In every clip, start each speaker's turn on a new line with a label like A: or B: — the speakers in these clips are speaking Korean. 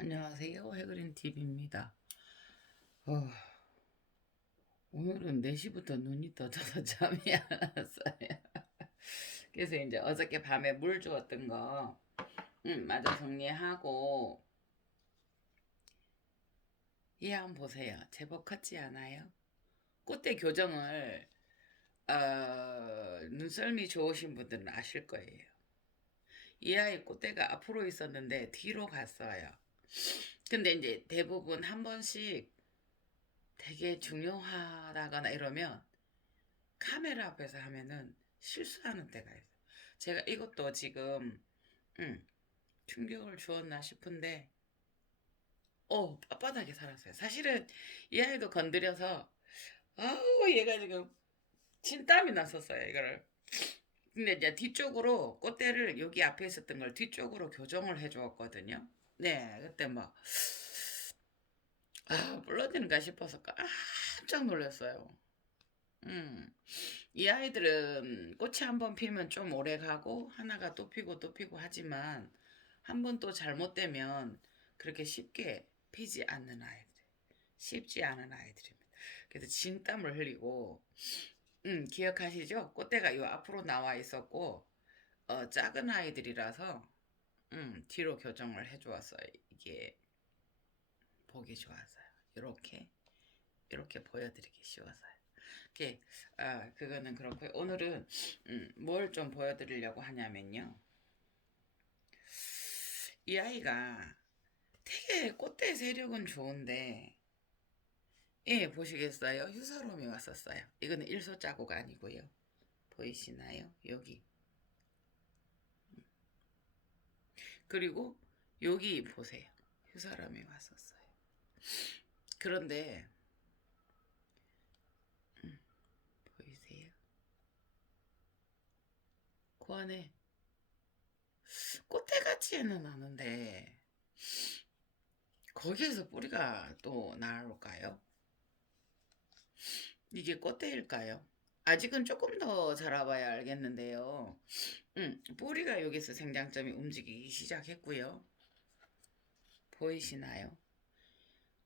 A: 안녕하세요. 해그린 TV입니다. 어, 오늘은 4시부터 눈이 떠져서 잠이 안 왔어요. 그래서 이제 어저께 밤에 물 주었던 거, 음, 마저 정리하고, 이 한번 보세요. 제법 컸지 않아요? 꽃대 교정을, 어, 눈썰미 좋으신 분들은 아실 거예요. 이 아이 꽃대가 앞으로 있었는데 뒤로 갔어요. 근데 이제 대부분 한 번씩 되게 중요하다거나 이러면 카메라 앞에서 하면은 실수하는 때가 있어요. 제가 이것도 지금 음, 충격을 주었나 싶은데 어 빳빳하게 살았어요. 사실은 이 아이도 건드려서 아우 얘가 지금 진땀이 났었어요 이거를. 근데 이제 뒤쪽으로 꽃대를 여기 앞에 있었던 걸 뒤쪽으로 교정을 해주었거든요. 네, 그때 막, 아, 불러지는가 싶어서 깜짝 놀랐어요. 음, 이 아이들은 꽃이 한 번 피면 좀 오래 가고, 하나가 또 피고 또 피고 하지만, 한 번 또 잘못되면 그렇게 쉽게 피지 않는 아이들. 쉽지 않은 아이들입니다. 그래서 진땀을 흘리고, 음, 기억하시죠? 꽃대가 요 앞으로 나와 있었고, 어, 작은 아이들이라서, 음, 뒤로 교정을 해주었어요. 이게 보기 좋아서요. 이렇게 이렇게 보여드리기 쉬워서요. 이게 아 그거는 그렇고요. 오늘은 음, 뭘 좀 보여드리려고 하냐면요. 이 아이가 되게 꽃대 세력은 좋은데 예 보시겠어요? 휴서롬이 왔었어요. 이거는 일소 자국 아니고요. 보이시나요? 여기 그리고 여기 보세요. 휴사람이 왔었어요. 그런데 음, 보이세요? 그 안에 꽃대 같지는 않은데 거기에서 뿌리가 또 나올까요? 이게 꽃대일까요? 아직은 조금 더 자라봐야 알겠는데요. 음, 뿌리가 여기서 생장점이 움직이기 시작했고요. 보이시나요?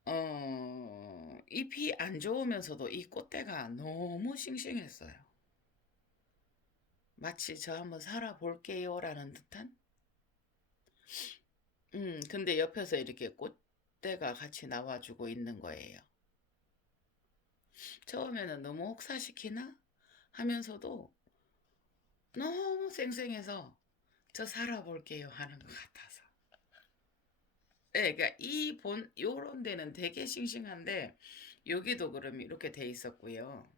A: 어, 잎이 안 좋으면서도 이 꽃대가 너무 싱싱했어요. 마치 저 한번 살아볼게요 라는 듯한? 음, 근데 옆에서 이렇게 꽃대가 같이 나와주고 있는 거예요. 처음에는 너무 혹사시키나? 하면서도 너무 쌩쌩해서 저 살아볼게요 하는 것 같아서. 네, 그러니까 이 본, 요런 데는 되게 싱싱한데, 여기도 그럼 이렇게 돼 있었고요.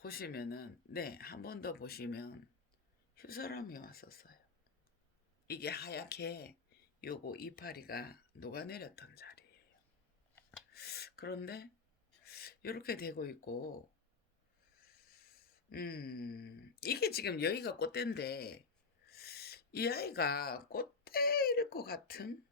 A: 보시면은, 네, 한 번 더 보시면, 휴서람이 왔었어요. 이게 하얗게 요거 이파리가 녹아내렸던 자리예요. 그런데, 이렇게 되고 있고, 음, 이게 지금 여기가 꽃대인데, 이 아이가 꽃대일 것 같은?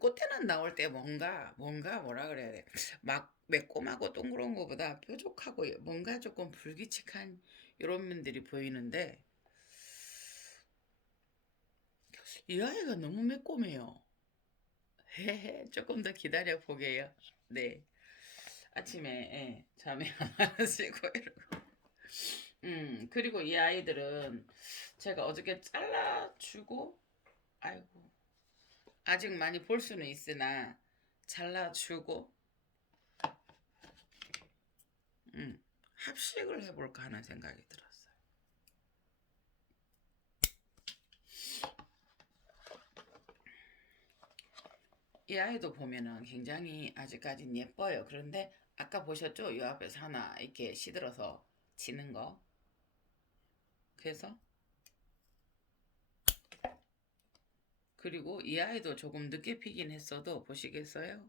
A: 꽃대는 나올 때 뭔가, 뭔가 뭐라 그래야 돼. 막 매콤하고 동그란 것보다 뾰족하고 뭔가 조금 불규칙한 이런 면들이 보이는데, 이 아이가 너무 매콤해요. 헤헤, 조금 더 기다려 보게요. 네. 아침에 예, 잠이 안 와가지고 이러고. 음 그리고 이 아이들은 제가 어저께 잘라주고 아이고 아직 많이 볼 수는 있으나 잘라주고 음 합식을 해볼까 하는 생각이 들었어요. 이 아이도 보면은 굉장히 아직까진 예뻐요. 그런데 아까 보셨죠? 이 앞에서 하나 이렇게 시들어서 지는 거. 그래서 그리고 이 아이도 조금 늦게 피긴 했어도 보시겠어요?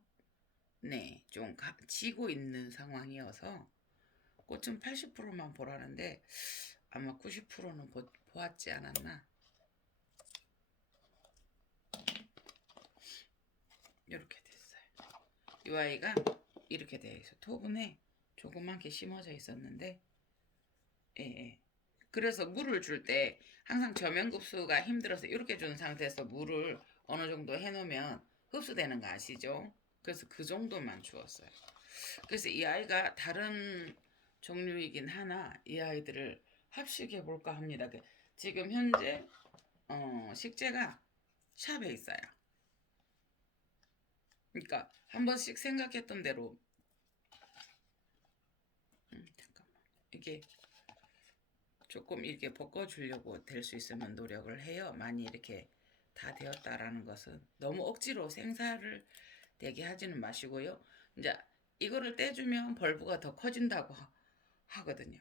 A: 네, 좀 가, 지고 있는 상황이어서 꽃은 80%만 보라는데 아마 90%는 보, 보았지 않았나? 이렇게 됐어요. 이 아이가 이렇게 되어 있어. 토분에 조그맣게 심어져 있었는데, 예, 예. 그래서 물을 줄 때 항상 저면급수가 힘들어서 이렇게 준 상태에서 물을 어느 정도 해놓으면 흡수되는 거 아시죠? 그래서 그 정도만 주었어요. 그래서 이 아이가 다른 종류이긴 하나 이 아이들을 합식해 볼까 합니다. 그 지금 현재 어, 식재가 샵에 있어요. 그러니까 한 번씩 생각했던 대로 음, 잠깐만 이게 조금 이렇게 벗겨주려고 될 수 있으면 노력을 해요. 많이 이렇게 다 되었다라는 것은 너무 억지로 생사를 되게 하지는 마시고요. 이제 이거를 떼주면 벌브가 더 커진다고 하- 하거든요.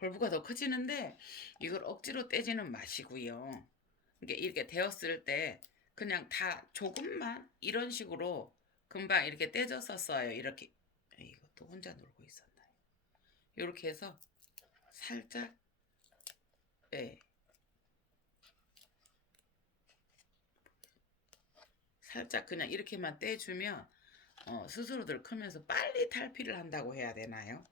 A: 벌브가 더 커지는데 이걸 억지로 떼지는 마시고요. 이게 이렇게 되었을 때 그냥 다 조금만 이런 식으로 금방 이렇게 떼졌었어요. 이렇게 이것도 혼자 놀고 있었나요? 이렇게 해서 살짝 예. 살짝 그냥 이렇게만 떼주면 어, 스스로들 크면서 빨리 탈피를 한다고 해야 되나요?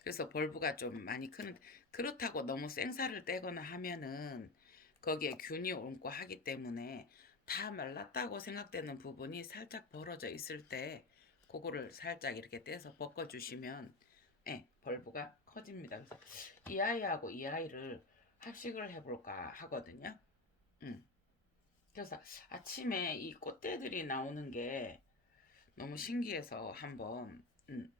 A: 그래서 벌브가 좀 많이 크는데 그렇다고 너무 생살을 떼거나 하면은 거기에 균이 옮고 하기 때문에 다 말랐다고 생각되는 부분이 살짝 벌어져 있을 때 그거를 살짝 이렇게 떼서 벗겨주시면 예, 벌브가 커집니다. 그래서 이 아이하고 이 아이를 합식을 해볼까 하거든요. 음. 그래서 아침에 이 꽃대들이 나오는 게 너무 신기해서 한번 음,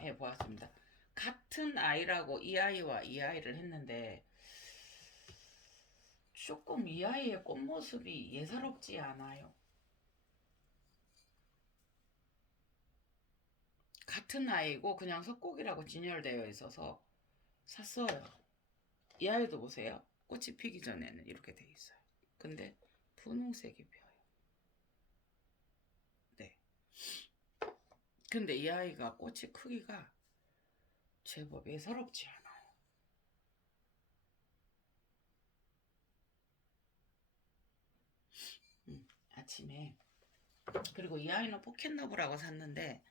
A: 해보았습니다. 같은 아이라고 이 아이와 이 아이를 했는데 조금 이 아이의 꽃 모습이 예사롭지 않아요. 같은 아이고 그냥 석곡이라고 진열되어 있어서 샀어요. 이 아이도 보세요. 꽃이 피기 전에는 이렇게 돼 있어요. 근데 분홍색이 펴요. 네. 근데 이 아이가 꽃이 크기가 제법 예사롭지 않아요. 음, 아침에 그리고 이 아이는 포켓러브라고 샀는데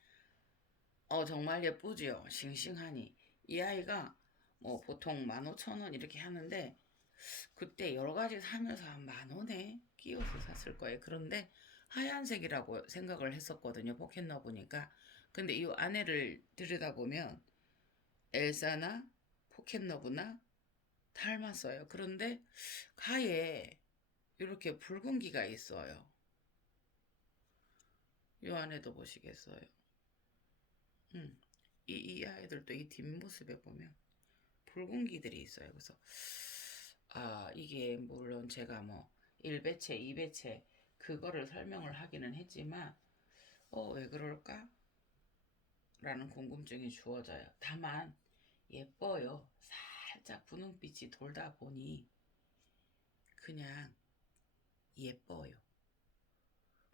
A: 어 정말 예쁘지요. 싱싱하니 이 아이가 뭐 보통 15,000원 이렇게 하는데 그때 여러 가지 사면서 한 만 원에 끼워서 샀을 거예요. 그런데 하얀색이라고 생각을 했었거든요. 포켓러브니까. 근데 이 안에를 들여다보면 엘사나 포켓러브나 닮았어요. 그런데 가에 이렇게 붉은기가 있어요. 이 안에도 보시겠어요? 음, 이, 이 아이들도 이 뒷모습에 보면 붉은기들이 있어요. 그래서 아 이게 물론 제가 뭐 1배체, 2배체 그거를 설명을 하기는 했지만 어 왜 그럴까? 라는 궁금증이 주어져요. 다만 예뻐요. 살짝 분홍빛이 돌다 보니 그냥 예뻐요.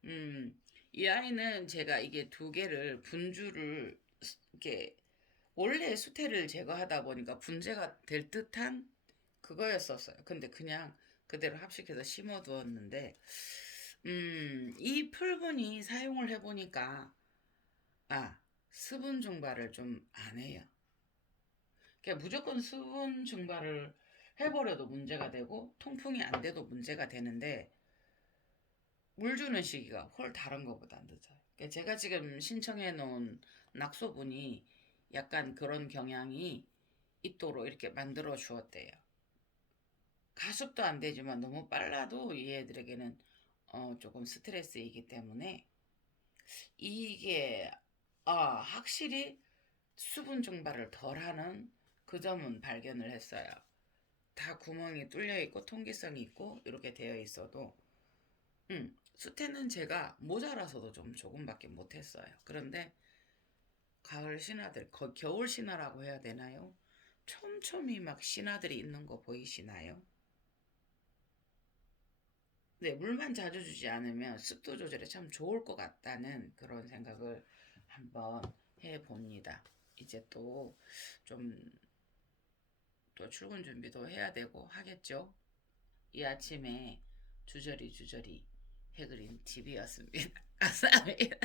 A: 음, 이 아이는 제가 이게 두 개를 분주를 이렇게 원래 수태를 제거하다 보니까 분재가 될 듯한 그거였었어요. 근데 그냥 그대로 합식해서 심어두었는데, 음, 이 풀분이 사용을 해보니까, 아, 수분 증발을 좀 안 해요. 그러니까 무조건 수분 증발을 해버려도 문제가 되고, 통풍이 안 돼도 문제가 되는데, 물 주는 시기가 훨 다른 것보다 늦어요. 그러니까 제가 지금 신청해 놓은 낙소분이 약간 그런 경향이 있도록 이렇게 만들어 주었대요. 가습도 안 되지만 너무 빨라도 이 애들에게는 어, 조금 스트레스이기 때문에 이게 아, 확실히 수분 증발을 덜 하는 그 점은 발견을 했어요. 다 구멍이 뚫려 있고 통기성이 있고 이렇게 되어 있어도 음, 수태는 제가 모자라서도 좀 조금밖에 못했어요. 그런데 가을 신화들, 거- 겨울 신화라고 해야 되나요? 촘촘히 막 신화들이 있는 거 보이시나요? 네, 물만 자주 주지 않으면 습도 조절에 참 좋을 것 같다는 그런 생각을 한번 해봅니다. 이제 또 좀 또 출근 준비도 해야 되고 하겠죠? 이 아침에 주저리 주저리 백그린 TV였습니다. 감사합니다.